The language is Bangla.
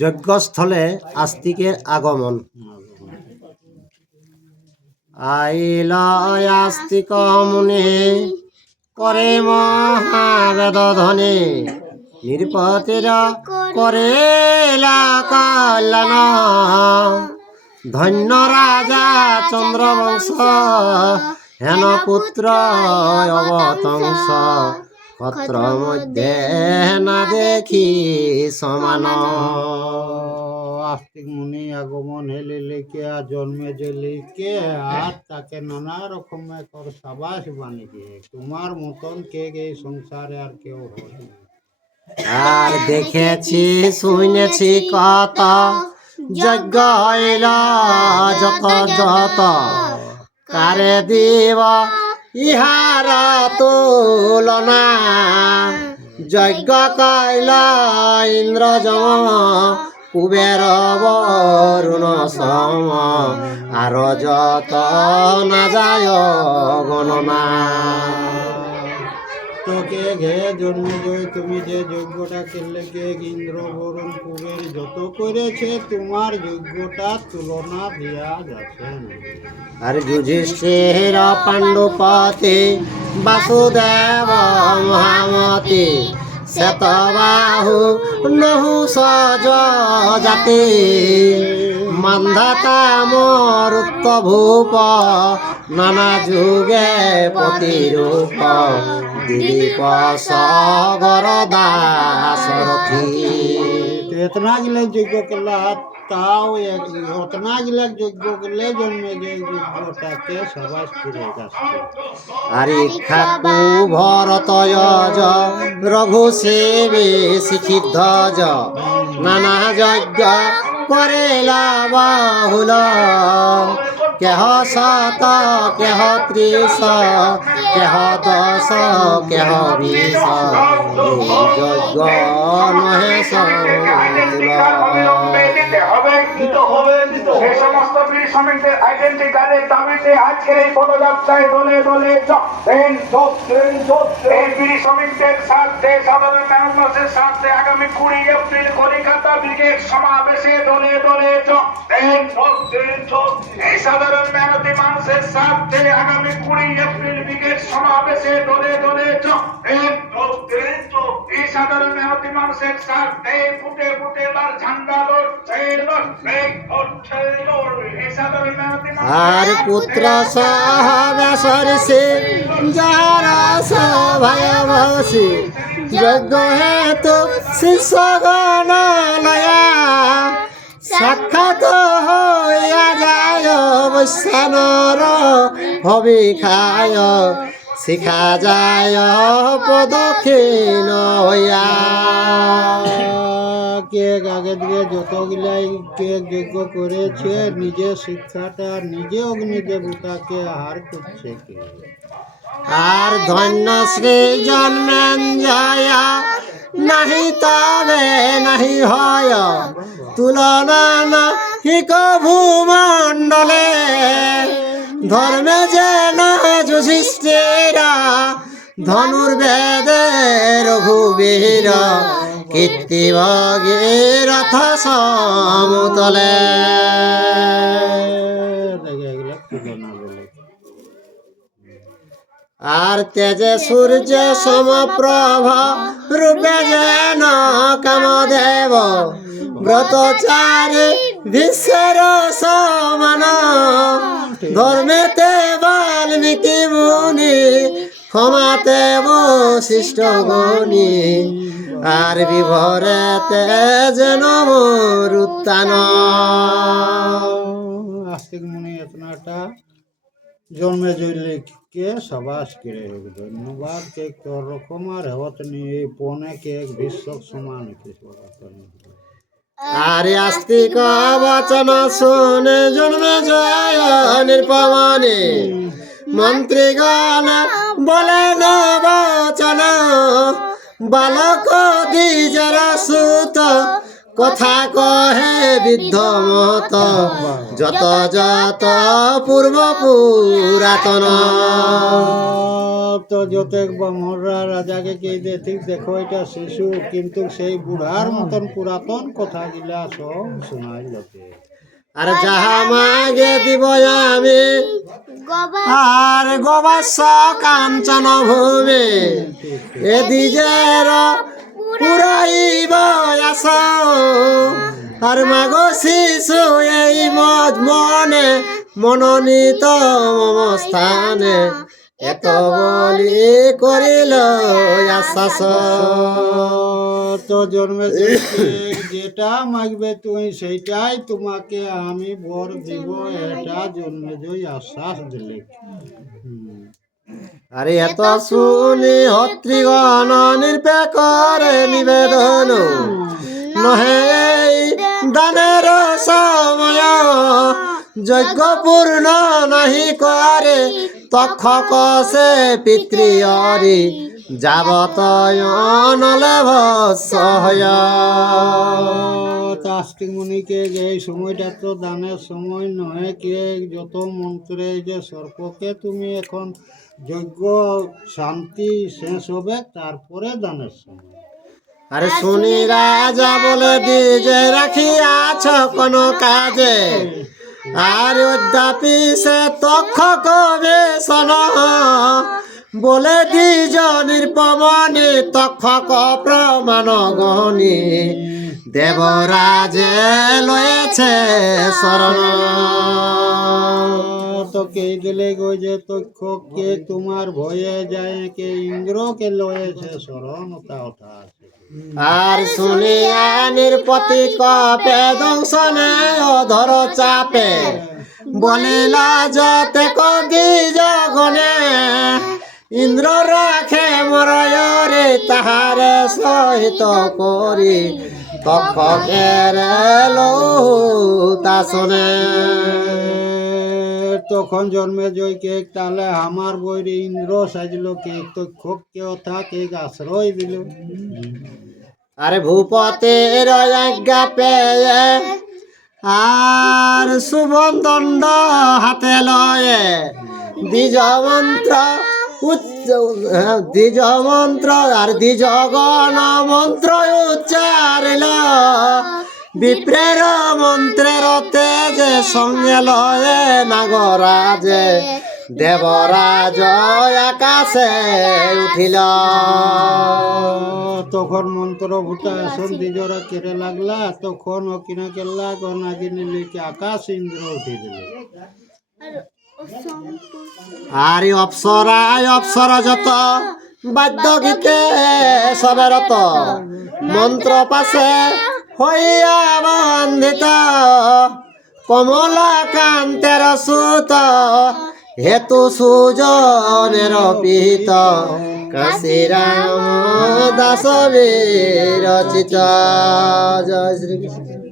যজ্ঞস্থলে আস্তিকের আগমন। আইল আস্তিক মুনি করে মহাবেদ ধ্বনি, নৃপতির করেলা কল্যাণ। ধন্য রাজা চন্দ্রবংশ, হেন পুত্র অবতংশ। ক্ষত্র মধ্যে না দেখি সমান। আস্তিক মুনি আগমন হেলে লেকে আর জন্মে যে লেকে আর তাকে নানা রকমের সাবাস বানিয়ে তোমার মতন কে এই সংসারে আর কেউ হয় না। আর দেখেছি শুনেছি কত, যজ্ঞ হইল যত যত। কারে দিব ইহার তুলনা, যজ্ঞ কইল ইন্দ্র যম, কুবের বরুণ সম। আর যত না যায় গণনা। তোকে ঘে জন্মে জয় তুমি যে যজ্ঞটা করলে কে ইন্দ্র বরুণ কুবের যত করেছে তোমার যজ্ঞটা তুলনা দেয়া যাচ্ছে না। আর যুধিষ্ঠির পাণ্ডুপতি বাসুদেব মহামতি, শ্বেতবাহু নহু সজ জাতি। মান্ধাতা মরুত্ব ভূপ, নানা যুগে প্রতিরূপ। দিলীপ সগর দাসরথী। इतना गिले যজ্ঞ করলা তাও উतना गिले যজ্ঞ করলে জন্মে যে যজ্ঞটাকে সবাই ফিরে যাচ্ছে। আর ইক্ষাকু ভরতয়জ, রঘু সেবে শিখিধ্বজ। নানা যজ্ঞ করেলা বাহুল, কেহ শত কেহ ত্রিশ, কেহ দশ কেহ বিশ। এই যজ্ঞ নহে সমতুল। সেই সমস্ত বীর শ্রমিকদের আইডেন্টি কার্ডের দাবিতে আজকের এই পদযাত্রায় দলে দলে এই বীর শ্রমিকদের স্বার্থে সাধারণ মানুষের স্বার্থে আগামী 20 এপ্রিল কলিকাতা ব্রিগেড সমাবেশে দলে দলে এই সাধারণ মেহনতি মানুষের স্বার্থে আগামী 20 এপ্রিল ব্রিগেড সমাবেশে দলে দলে এই সাধারণ মেহনতি মানুষের স্বার্থে ফুটে ফুটে বার ঝান্ডা লড়ছে। আর পুত্র সহবাসে যার সভায় বসে, যজ্ঞ হেতু শিষ্যগণ লয়া। সাক্ষাৎ হইয়া যায় বৈশ্যানর হবি খায়, শিখা যায় পদক্ষিণ হইয়া। কে আগে দিকে যতগুলাই কে যজ্ঞ করেছে নিজের শিক্ষাটা নিজে অগ্নি দেবতাকে আহার করছে কে। আর ধন্য শ্রী জন্মেঞ্জয়, নাহি তবে নাহি হয় তুলনা নাহি ভূমণ্ডলে। ধর্মে যেন যুধিষ্ঠিরা, ধনুর্বেদে রঘুবীর। কীর্তি ভগীরথ সমতলে। আর তেজে সূর্য সমপ্রভ, রূপে যেন কামদেব। ব্রতচারী বিশ্বের সমান, ধর্মেতে বাল্মীকি মুনি। ক্ষমাতে বশিষ্ঠ গুণী, আর বিভরেতে যেন মরুত্তান। আস্তিক মুনি এতনাটা জন্মে জইলে কে সবাস করে ধন্যবাদ কে তোর রকম আর হত নি পনে কে বিশ্বক সমান কে। আর আস্তিক বচন শুনে জন্মে জয় নির্পমানে। মন্ত্রীগণ বলেন বচন, বালক দ্বিজের সুত কথা কহে বৃদ্ধ মত যত যত পূর্ব পুরাতন। তো যতেক ব্রাহ্মণরা রাজাকে কে যে ঠিক দেখো এটা শিশু, কিন্তু সেই বুড়ার মতন পুরাতন কথা গিলা সব শোনাই লোকে। আর যাহা মাগে দিব আমি আর গোবাস কাঞ্চন ভূমি এ দিজের পুরাইব আস। আর মাগো শিশু এই মনে মনোনীত মম স্থানে এত বলি করিল আশ্বাস। তো জন্মে যেটা মাগবে তুমি সেইটাই তোমাকে আমি বর দিব, এটা জন্মে জয় আশ্বাস দিলে। আরে এত শুনি হত্রিগণ নির্পেকরে নিবেদন নহে এই দানের সময় যজ্ঞ পূর্ণ নাহি করে তক্ষক সে পিতৃয়রি যাবতয় নলেভ সহয়। আস্তিক মুনিকে যে এই সময়টা তো দানের সময় নয়, কে যত মন্ত্রে যে সর্পকে তুমি এখন যজ্ঞ শান্তি শেষ হবে তারপরে দানের সময়। আরে শুনি রাজা বলে দিজে রাখিয়াছ কোন কাজে আর অদ্যাপি সে তক্ষক বেশন বলে দ্বিজ নির্পমনি তক্ষক প্রমাণ গণি দেবরাজে লয়েছে শরণ। তো কে দিলে গো যে তক্ষকে তোমার ভয়ে যায়, কে ইন্দ্রকে লয়েছে শরণ, ওটা ওটা আছে। আর শুনিয়া নির্পতি কপে দংশনে অধর চাপে বলিল যতে কদি জগনে ইন্দ্র রাখে মরয়রে তাহারে সহিত করি তক্ষকের তা শোনে। তখন জন্মে জয় কে তাহলে আমার বৈরি ইন্দ্র সাজল, কে তক্ষককে অথা কে আশ্রয় দিল। আরে ভূপতির আজ্ঞা পেয়ে আর সুবন দণ্ড হাতে লয়ে দ্বিজ মন্ত্র দ্বিজ মন্ত্র আর দ্বিজ গণ মন্ত্র উচ্চারিল বিপ্রের মন্ত্রের তেজে সঙ্গে লয়ে নাগরাজে দেবরাজ আকাশে উঠিল। তখন মন্ত্র ভূতা আসন দ্বিজরা কেড়ে লাগলা, তখন ও কিনা কেল্লা গনাগিনী লিখে আকাশ ইন্দ্র উঠে দিলে। আর অপ্সরায় অপ্সর যত বাদ্য গীতে সবেরত মন্ত্র পাশে হইয়া বন্ধিত কমলা কান্তের সুত হেতু সুজনের পিত কাশীরাম দাস বিরচিত। জয় শ্রীকৃষ্ণ।